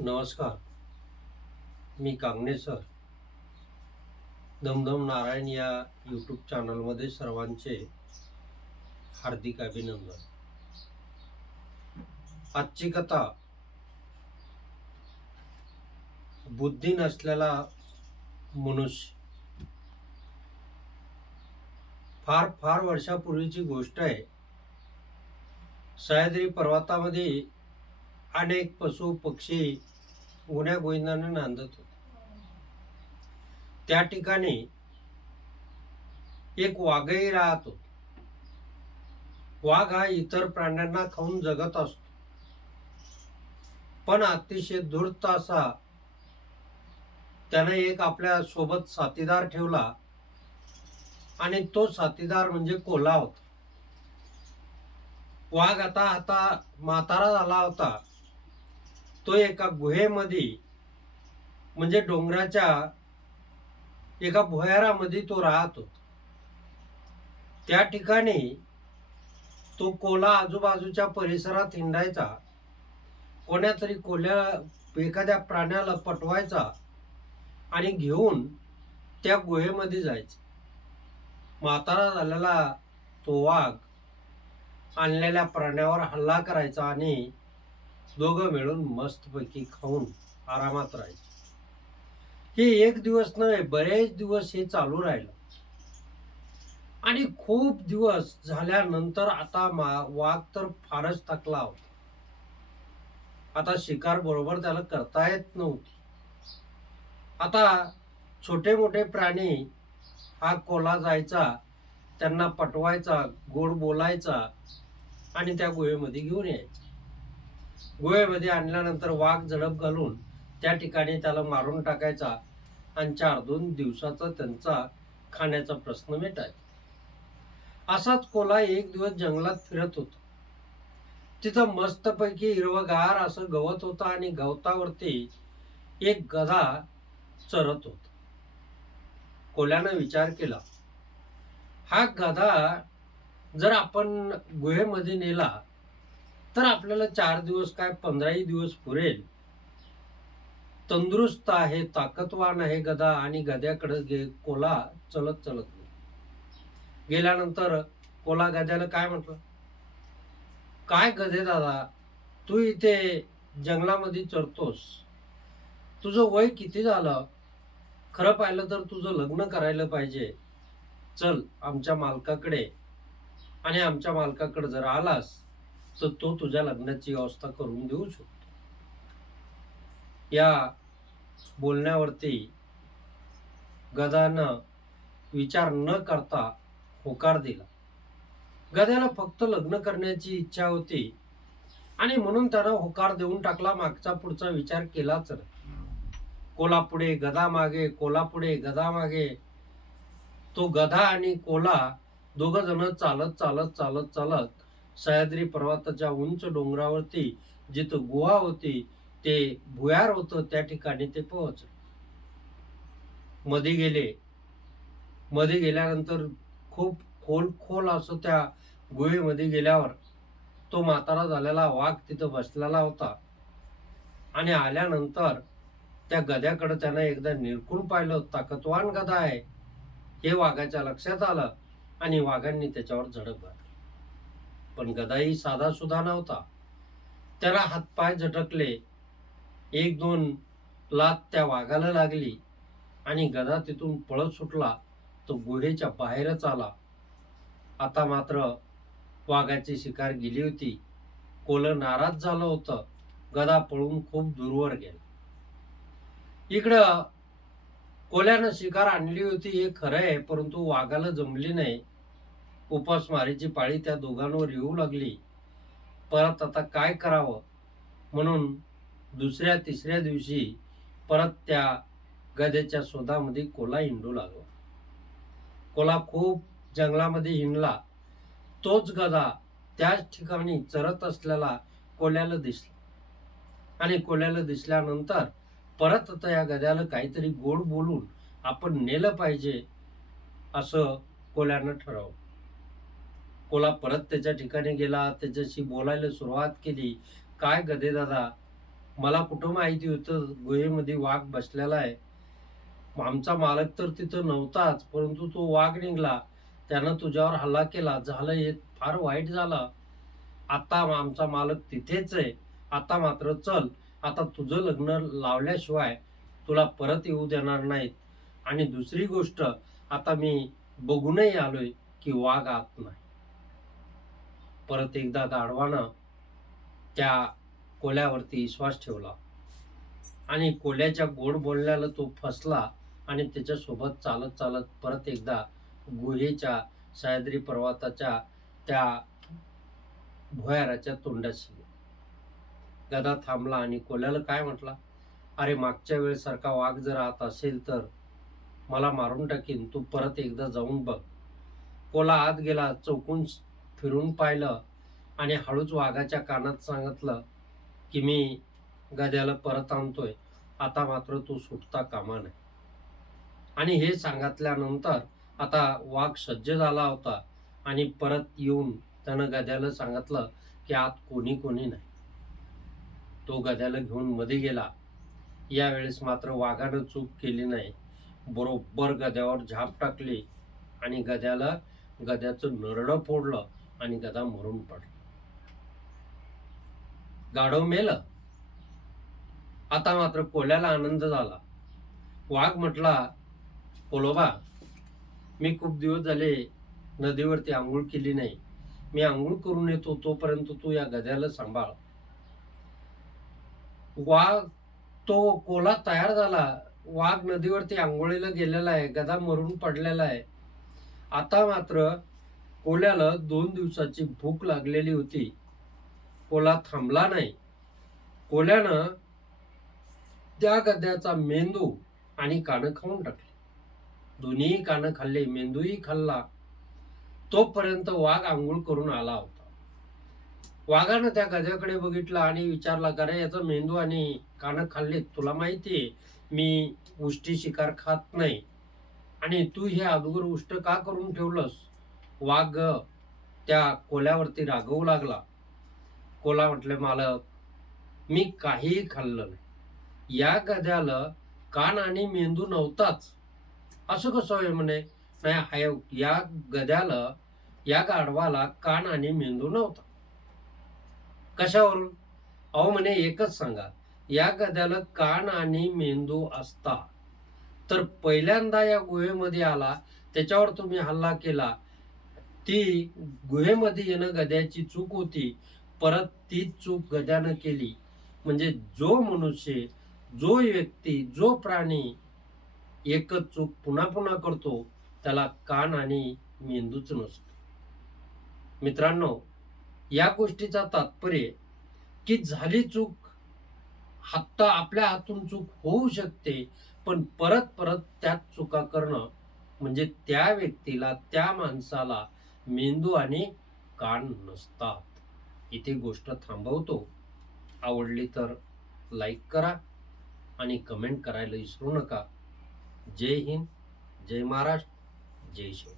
नमस्कार. मी कांगणे सर. दमदम नारायण या यूट्यूब चॅनलमध्ये सर्वांचे हार्दिक अभिनंदन. आजची कथा बुद्धी नसलेला मनुष्य. फार फार वर्षापूर्वीची गोष्ट आहे. सह्याद्री पर्वतामध्ये अनेक पशु पक्षी गुण्या गोविंदाने नांदत होते. त्या ठिकाणी एक वाघही राहत होता. वाघ हा इतर प्राण्यांना खाऊन जगत असतो. पण अतिशय धूर्त असा त्याने एक आपल्यासोबत साथीदार ठेवला आणि तो साथीदार म्हणजे कोल्हा होता. वाघ आता आता म्हातारा झाला होता. तो एका गुहेमध्ये म्हणजे डोंगराच्या एका भुयारामध्ये तो राहत. होता त्या ठिकाणी तो कोला आजूबाजूच्या परिसरात हिंडायचा कोण्यातरी कोल्या एखाद्या प्राण्याला पटवायचा आणि घेऊन त्या गुहेमध्ये जायचं. म्हातारा झालेला तो वाघ आणलेल्या प्राण्यावर हल्ला करायचा आणि दोघं मिळून मस्तपैकी खाऊन आरामात राहायचे. हे एक दिवस नव्हे बरेच दिवस हे चालू राहिलं. आणि खूप दिवस झाल्यानंतर आता मा वाघ तर फारच थकला होता. आता शिकार बरोबर त्याला करता येत नव्हती. आता छोटे मोठे प्राणी हा कोला जायचा त्यांना पटवायचा गोड बोलायचा आणि त्या गुहेमध्ये घेऊन यायचा. गुहेमध्ये आणल्यानंतर वाघ झडप घालून त्या ठिकाणी त्याला मारून टाकायचा आणि चार दोन दिवसाचा त्यांचा खाण्याचा प्रश्न मिटायचा. असाच कोला एक दिवस जंगलात फिरत होता. तिथं मस्तपैकी हिरवगार असं गवत होतं आणि गवतावरती एक गधा चरत होता. कोल्यानं विचार केला हा गधा जर आपण गुहेमध्ये नेला तर आपल्याला चार दिवस काय पंधराही दिवस पुरेल. तंदुरुस्त आहे ताकदवान आहे गदा आणि गद्याकडे गे कोला चलत चलत नाही. गेल्यानंतर कोला गद्याला काय म्हटलं? काय गधे दादा तू इथे जंगलामध्ये चरतोस. तुझं वय किती झालं? खरं पाहिलं तर तुझं लग्न करायला पाहिजे. चल आमच्या मालकाकडे. आणि आमच्या मालकाकडे जर आलास तर तो तुझ्या लग्नाची व्यवस्था करून देऊ शकतो. या बोलण्यावरती गदानं विचार न करता होकार दिला. गद्याला फक्त लग्न करण्याची इच्छा होती आणि म्हणून त्यानं होकार देऊन टाकला मागचा पुढचा विचार केलाच नाही. कोलापुढे गदा मागे कोलापुढे गदा मागे. तो गधा आणि कोला दोघ जण चालत चालत चालत चालत सह्याद्री पर्वताच्या उंच डोंगरावरती जिथं गुहा होती ते भुयार होतं त्या ठिकाणी ते पोहोचले. मध्ये गेले. मध्ये गेल्यानंतर खूप खोल खोल असो त्या गुहेमध्ये गेल्यावर तो म्हातारा झालेला वाघ तिथं बसलेला होता. आणि आल्यानंतर त्या गद्याकडे त्यानं एकदा निरखून पाहिलं ताकदवान गदा आहे. हे वाघाच्या लक्षात आलं आणि वाघांनी त्याच्यावर झडप घातली. पण गदाही साधा सुद्धा नव्हता. त्याला हातपाय झटकले. एक दोन लात त्या वाघाला लागली आणि गदा तिथून पळत सुटला. तो गुहेच्या बाहेरच आला. आता मात्र वाघाची शिकार गेली होती. कोलं नाराज झालं होतं. गदा पळून खूप दूरवर गेला. इकडं कोल्यानं शिकार आणली होती हे खरं आहे परंतु वाघाला जमली नाही. उपासमारीची पाळी त्या दोघांवर येऊ लागली. परत आता काय करावं? म्हणून दुसऱ्या तिसऱ्या दिवशी परत त्या गद्याच्या शोधामध्ये कोला हिंडू लागला. कोला खूप जंगलामध्ये हिंडला. तोच गदा त्याच ठिकाणी चरत असलेला कोल्याला दिसला. आणि कोल्याला दिसल्यानंतर परत आता या गद्याला काहीतरी गोड बोलून आपण नेलं पाहिजे असं कोल्यानं ठरवलं. कोला परत त्याच्या ठिकाणी गेला त्याच्याशी बोलायला सुरुवात केली. काय गदे दादा? मला कुठं माहिती होतं? गुहेमध्ये वाघ बसलेला आहे. आमचा मालक तर तिथं नव्हताच परंतु तो वाघ निघला. त्यानं तुझ्यावर हल्ला केला. झालं हे फार वाईट झालं. आता आमचा मालक तिथेच आहे. आता मात्र चल. आता तुझं लग्न लावल्याशिवाय तुला परत येऊ देणार नाहीत. आणि दुसरी गोष्ट आता मी बघूनही आलोय की वाघ आत नाही. परत एकदा गाढवानं त्या कोल्यावरती विश्वास ठेवला. आणि कोल्याच्या गोड बोलण्याला तो फसला आणि त्याच्यासोबत चालत चालत परत एकदा गुहेच्या सह्याद्री पर्वताच्या त्या भुयाराच्या तोंडाशी गदा थांबला आणि कोल्याला काय म्हटला? अरे मागच्या वेळेसारखा वाघ जर आत असेल तर मला मारून टाकीन. तू परत एकदा जाऊन बघ. कोला आत गेला चौकून फिरून पाहिलं आणि हळूच वाघाच्या कानात सांगितलं की मी गद्याला परत आणतोय. आता मात्र तू सुटता कामा नाही आणि हे सांगितल्यानंतर आता वाघ सज्ज झाला होता आणि परत येऊन त्यानं गद्याला सांगितलं की आत कोणी कोणी नाही. तो गद्याला घेऊन मध्ये गेला. यावेळेस मात्र वाघानं चूक केली नाही. बरोबर गद्यावर झाप टाकली आणि गद्याला गद्याचं नरडं फोडलं. आणि गदा मरून पडला गाढव मेलं. आता मात्र कोल्याला आनंद झाला. वाघ म्हटला कोलोबा मी खूप दिवस झाले नदीवरती आंघोळ केली नाही. मी आंघोळ करून येतो तोपर्यंत तू या गद्याला सांभाळ. वाघ तो कोला तयार झाला. वाघ नदीवरती आंघोळीला गेलेला आहे गदा मरून पडलेला आहे. आता मात्र कोल्याला दोन दिवसाची भूक लागलेली होती. कोला थांबला नाही. कोल्यानं त्या गद्याचा मेंदू आणि कानं खाऊन टाकले. दोन्ही कानं खाल्ले मेंदूही खाल्ला. तोपर्यंत वाघ आंघोळ करून आला होता. वाघानं त्या गद्याकडे बघितलं आणि विचारला गरे याचा मेंदू आणि कानं खाल्ले तुला माहिती आहे मी उष्टी शिकार खात नाही. आणि तू हे अगोदर उष्ट का करून ठेवलंस? वाघ त्या कोल्यावरती रागवू लागला. कोला म्हटले मालक मी काहीही खाल्लं नाही. या गद्याला कान आणि मेंदू नव्हताच. असं कसं आहे म्हणे? नाही हाय या गद्याला या गाढवाला कान आणि मेंदू नव्हता. कशावरून? अहो म्हणे एकच सांगा. या गद्याला कान आणि मेंदू असता. तर पहिल्यांदा या गुहेमध्ये आला त्याच्यावर तुम्ही हल्ला केला ती गुहेमध्ये येणं गद्याची चूक होती. परत तीच चूक गद्यानं केली. म्हणजे जो मनुष्य जो व्यक्ती जो प्राणी एकच चूक पुन्हा पुन्हा करतो त्याला कान आणि मेंदूच नसतो. मित्रांनो या गोष्टीचा तात्पर्य की झाली चूक हात आपल्या हातून चूक होऊ शकते पण परत परत त्याच चुका करणं म्हणजे त्या व्यक्तीला त्या माणसाला मेंदू आणि कान नसतात. इथे गोष्ट थांबवतो. आवडली तर लाईक करा आणि कमेंट करायला विसरू नका. जय हिंद जय महाराष्ट्र जय शिव